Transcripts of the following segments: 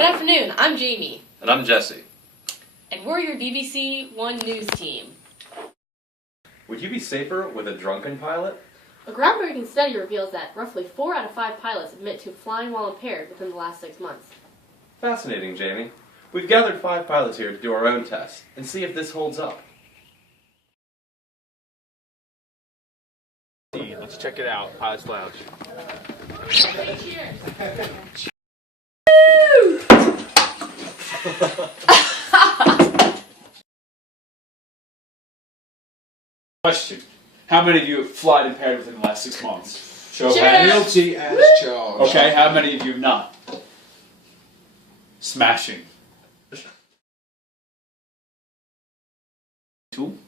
Good afternoon, I'm Jamie. And I'm Jesse. And we're your BBC One News team. Would you be safer with a drunken pilot? A groundbreaking study reveals that roughly 4 out of 5 pilots admit to flying while impaired within the last 6 months. Fascinating, Jamie. We've gathered 5 pilots here to do our own test and see if this holds up. Let's check it out. Pilot's Lounge. Question. How many of you have flight impaired within the last 6 months? Show of hands. Guilty as charged. Okay, how many of you have not? Smashing.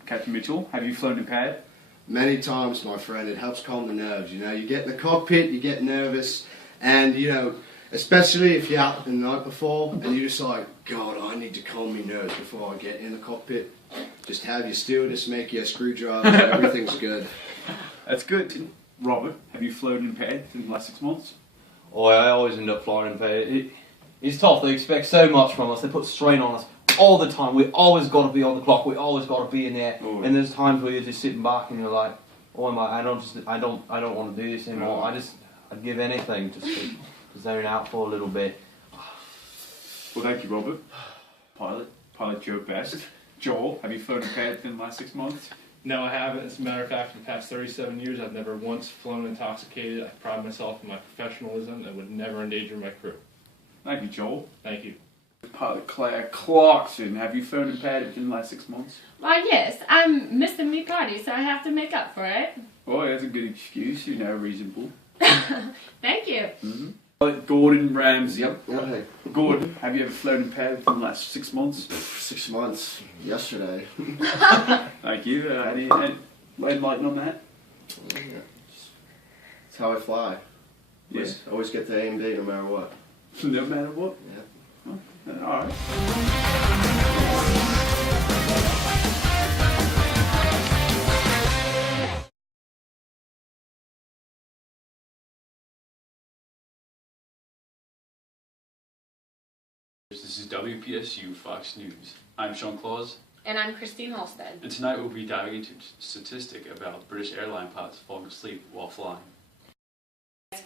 Captain Mitchell, have you flown impaired? Many times, my friend. It helps calm the nerves. You know, you get in the cockpit, you get nervous, and you know, especially if you're out the night before, and you're just like, God, I need to calm my nerves before I get in the cockpit. Just have your stewardess make you a screwdriver, and everything's good. That's good. Robert, have you flown impaired in the last 6 months? Oh, I always end up flying impaired. It's tough. They expect so much from us. They put strain on us all the time. We always got to be on the clock. We always got to be in there. Ooh. And there's times where you're just sitting back and you're like, oh my, I don't want to do this anymore. I'd give anything just to zone out for a little bit. Well, thank you, Robert. Pilot Joe Best. Joel, have you flown impaired within the last 6 months? No, I haven't. As a matter of fact, for the past 37 years, I've never once flown intoxicated. I pride myself in my professionalism and would never endanger my crew. Thank you, Joel. Thank you. Pilot Claire Clarkson, have you flown impaired within the last 6 months? Why, yes, I'm missing me party, so I have to make up for it. Oh, that's a good excuse. You're now reasonable. Thank you. Mm-hmm. Pilot Gordon Ramsay. Yep. Okay. Gordon, have you ever flown impaired within the last 6 months? 6 months. Yesterday. Thank you. Any enlighten on that? That's how I fly. Yeah. Always get the A and B no matter what. No matter what? Yeah. Oh, alright. This is WPSU Fox News. I'm Sean Claus. And I'm Christine Halstead. And tonight we'll be diving into a statistic about British airline pilots falling asleep while flying.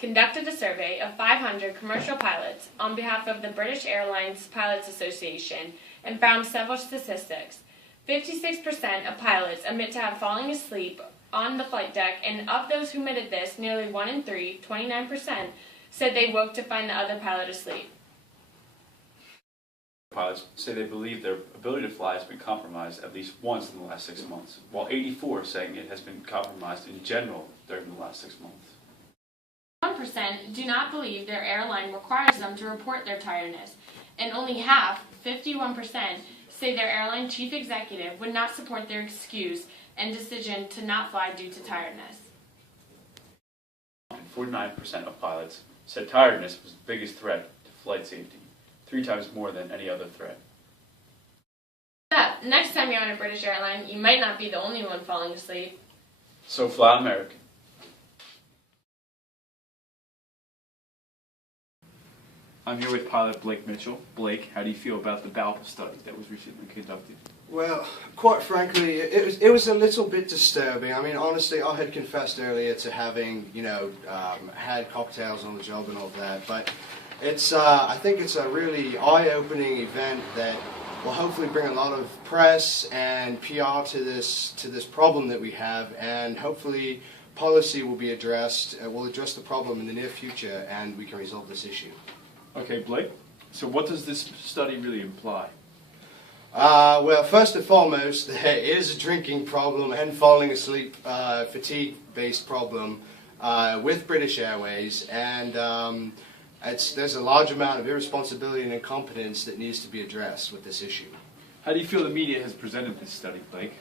Conducted a survey of 500 commercial pilots on behalf of the British Airlines Pilots Association and found several statistics. 56% of pilots admit to have fallen asleep on the flight deck, and of those who admitted this, nearly 1 in 3, 29%, said they woke to find the other pilot asleep. Pilots say they believe their ability to fly has been compromised at least once in the last 6 months, while 84 saying it has been compromised in general during the last 6 months. 1% do not believe their airline requires them to report their tiredness, and only half, 51%, say their airline chief executive would not support their excuse and decision to not fly due to tiredness. 49% of pilots said tiredness was the biggest threat to flight safety, 3 times more than any other threat. Next time you're on a British airline, you might not be the only one falling asleep. So fly American. I'm here with pilot Blake Mitchell. Blake, how do you feel about the BALPA study that was recently conducted? Well, quite frankly, it was a little bit disturbing. I mean, honestly, I had confessed earlier to having, had cocktails on the job and all that, but it's, I think it's a really eye-opening event that will hopefully bring a lot of press and PR to this problem that we have, and hopefully policy will be addressed. We'll address the problem in the near future, and we can resolve this issue. Okay, Blake, so what does this study really imply? Well, first and foremost, there is a drinking problem and falling asleep fatigue-based problem with British Airways, and there's a large amount of irresponsibility and incompetence that needs to be addressed with this issue. How do you feel the media has presented this study, Blake?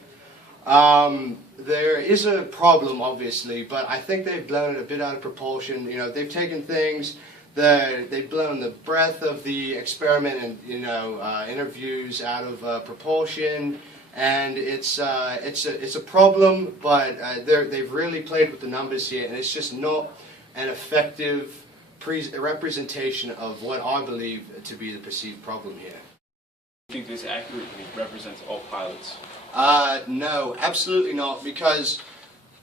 There is a problem, obviously, but I think they've blown it a bit out of proportion. You know, they've taken things, they've blown the breadth of the experiment and interviews out of proportion, and it's a problem. But they've really played with the numbers here, and it's just not an effective a representation of what I believe to be the perceived problem here. I think this accurately represents all pilots. No, absolutely not, because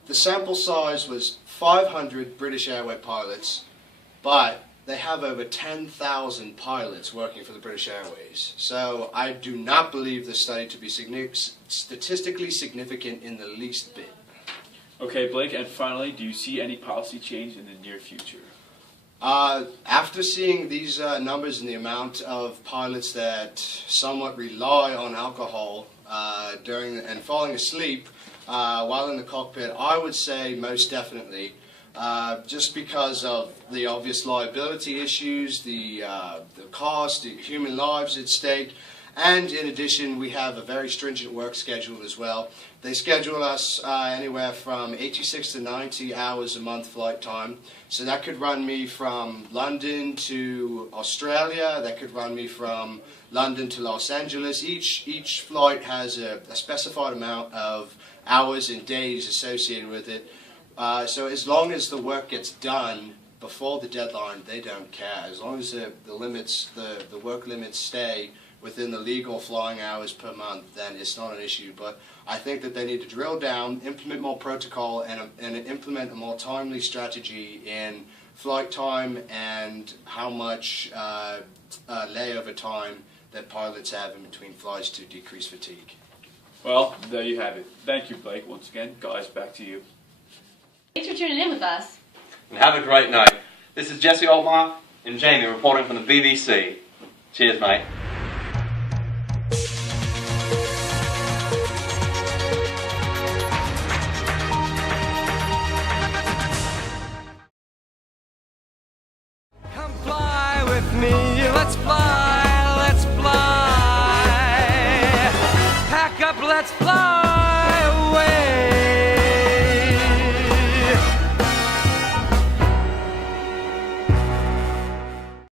the sample size was 500 British Airways pilots, but they have over 10,000 pilots working for the British Airways. So I do not believe this study to be statistically significant in the least bit. Okay, Blake, and finally, do you see any policy change in the near future? After seeing these numbers and the amount of pilots that somewhat rely on alcohol and falling asleep while in the cockpit, I would say most definitely. Just because of the obvious liability issues, the cost, the human lives at stake, and in addition we have a very stringent work schedule as well. They schedule us anywhere from 86 to 90 hours a month flight time, so that could run me from London to Australia, that could run me from London to Los Angeles. Each flight has a specified amount of hours and days associated with it. So as long as the work gets done before the deadline, they don't care. As long as the work limits stay within the legal flying hours per month, then it's not an issue. But I think that they need to drill down, implement more protocol, and implement a more timely strategy in flight time and how much layover time that pilots have in between flights to decrease fatigue. Well, there you have it. Thank you, Blake. Once again, guys, back to you. Thanks for tuning in with us. And have a great night. This is Jesse Altmaier and Jamie reporting from the BBC. Cheers, mate. Come fly with me, let's fly, let's fly. Pack up, let's fly.